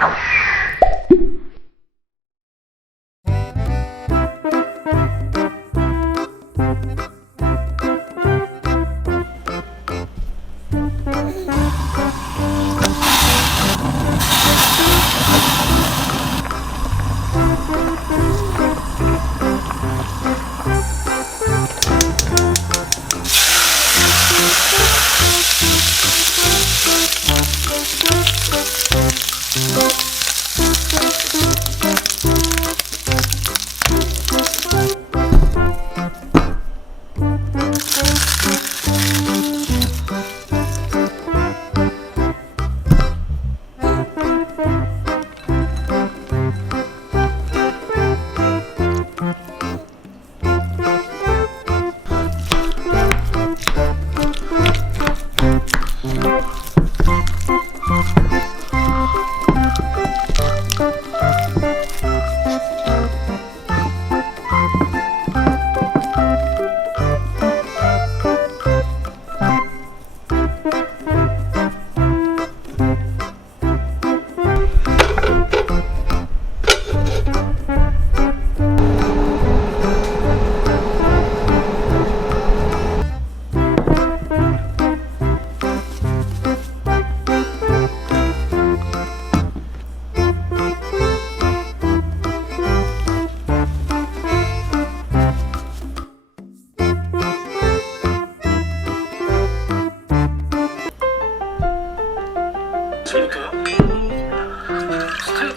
you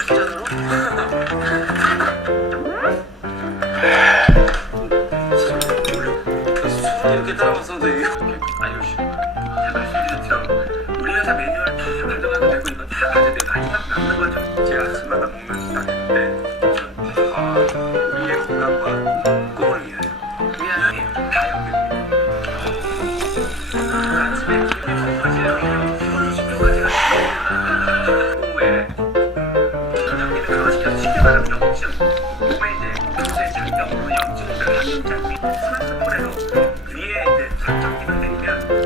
극단으로? 술을 이렇게 아유 쉬운데. 살짝 힘을 내면